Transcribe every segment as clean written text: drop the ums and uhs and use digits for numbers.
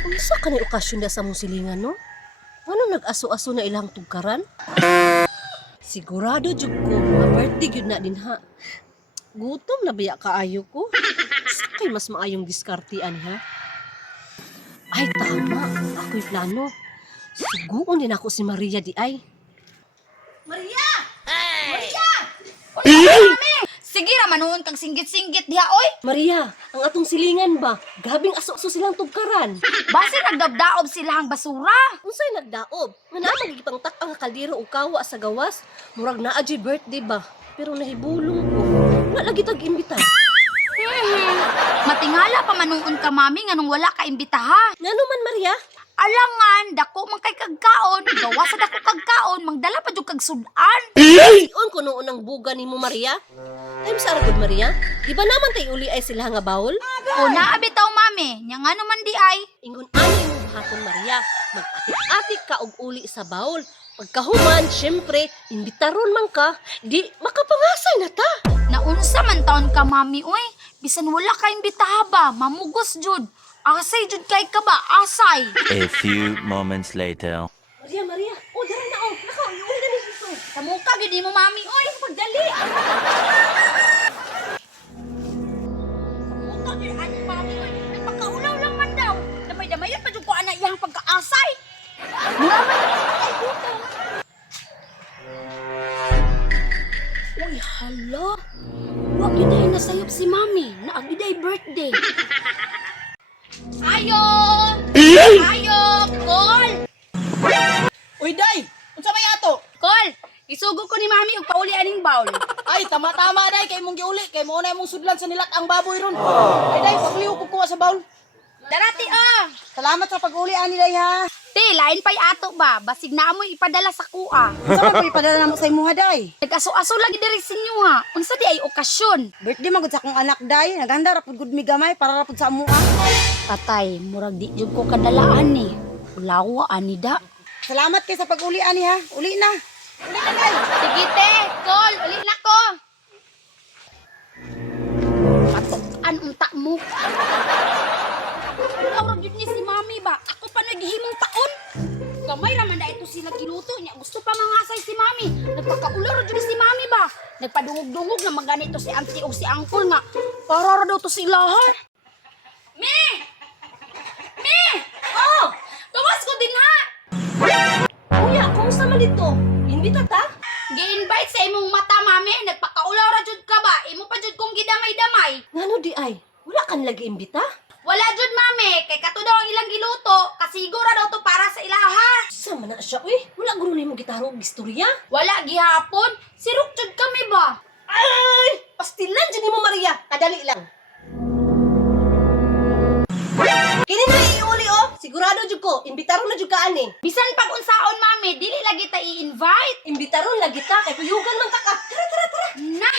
Unsa ka na okasyon na sa mong silingan, no? Ano nag-aso-aso na ilang tugkaran? Sigurado jud ko, nga birthday gyud na din ha. Gutom na baya kaayo ko. Sakay mas maayong diskartian ha. Ay tama, ako'y plano. Suguon din ako si Maria di ay. Maria! Maria! Mami! Sige ra manuon kang singgit-singgit diha oy. Maria, ang atong silingan ba? Gabing aso-aso silang tugkaran. Base nagdabdaob sila ang basura. Unsay nagdaob? Nga na magigipang tak ang kaldero o kawa sa gawas. Murag naa jud birthday ba? Pero nahibulong ko. Nga lagi tag-imbita. Matingala pa manuon ka mami nganong wala ka imbitaha. Ngano man Maria? Alangan dako man kay kagkaon, gawa sa dako kagkaon, mangdala pa jud kag sudan. Sion ko noon ang buga ni mo Maria. Ay sa good Maria. Di ba naman tay uli ay sila nga bawol? O naa bitaw mami, nya ngano man di ay. Ingon ani mo hapon Maria. Mag-atik-atik ka og uli sa bawol. Pagkahuman, syempre, imbitaron man ka, di makapangasay na ta. Naunsa man taon ka mami oy, bisan wala ka imbitaha ba, mamugos jud. Asay jud kay ka ba, asay. A few moments later. Maria, Maria. Oh, dara na oh. Nakaw, iuli na ni dito. Kamuka gid mo mami oy, pagdali. Kamuka gid ani mami oy, nagpakaulaw lang man daw. Damay-damayan pa jud ko ana iyang pagkaasay. Mura man ay buto. Uy, hala. Wa gyud ay nasayop si mami, naagi day birthday. Ayo! Ayo! Call! Uy, day! Unsa may ato? Call! Isugo ko ni mami og pauli aning bowl. Ay, tama-tama, day. Kay mong giuli. Kay mo na mong sudlan sa nilat ang baboy ron. Ay, day, pagliw ko kuha sa bawl. Darati ah! Salamat sa pag-uli, ani, day, ha? Te, lain pa'y ato ba? Basig na amoy ipadala sa kuha. Unsa man ko ipadala na mo sa imuha, day? Nag-aso-aso lagi diri sa inyo ha. Unsa di ay okasyon? Birthday magud sa akong anak, day. Naghanda rapod gud mi gamay para rapod sa amuha. Tatay, murag di jud ko kadalaan ni. Ulawa ani da. Salamat kay sa pag-uli, ani, ha? Uli na. Uli na, day. Sige te, call, uli na ko. Patukan unta mo. Ulawa jud ni si mami ba? Ako pa naghihimong taon. Gamay raman da ito sila giluto niya. Gusto pa mangasay si mami. Nagpakaularo jud si mami ba? Nagpadungog-dungog na maganito si auntie o si uncle nga. Para ra daw to sila ha. Me! Me! Oh! Tuwas ko din ha! Kuya, kumusta man dito? Imbita ta? Gi-invite sa imong mata, mami. Nagpakaulaw ra jud ka ba? Imo pa jud kong gidamay-damay. Ngano di ay? Wala kan lagi imbita? Wala jud, mami. Kay kato daw ang ilang giluto. Kasigura daw to para sa ilaha. Sa man na siya, uy. Wala guro ni mo gitaro og istorya. Wala gihapon. Sirok jud kami ba? Ay! Pastilan dyan ni mo, Maria. Kadali lang. Kini na iuli, oh. Sigurado jud ko. Imbitaron na jud ka, ani. Bisan pag unsaon, mami, dili lagi ta i-invite. Imbitaron lagi ta. Kay kuyugan man ka ka. Tara, tara, tara. Na!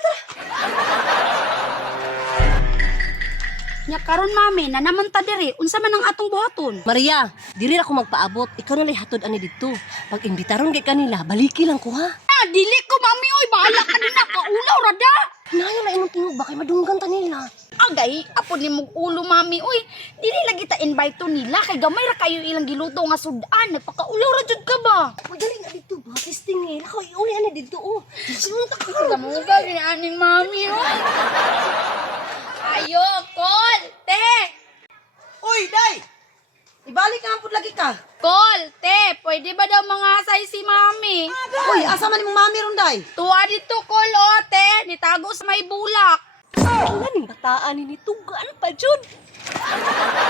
Nya karon mami, na naman ta diri. Unsa man ang atong buhaton? Maria, dili ako magpaabot. Ikaw na lay hatod ani dito. Pag imbitaron kay kanila, baliki lang ko, ha? Ah, dili ko mami oy, bahala ka din na kaulaw ra da. Nayo na imong tingog ba kay madunggan ta nila. Agay, apo ni mong ulo mami oy. Dili lagi ta invite to nila kay gamay ra kayo ilang giluto nga sudan. Nagpakaulaw ra jud ka ba? Madali na dito ba? Testing eh. Ako iuli ani dito, oh. Sinunta ka. Kamuga ginaning mami oy. Ayo, call, te. Uy, day! Ibalik ka pud lagi ka. Call, te. Pwede ba daw mangasay si mami? Uy, asa man imong mami ron, day? Tuwa dito, call, o, te. Nitago sa may bulak. Ang ganing bataan ni tugan pa jud.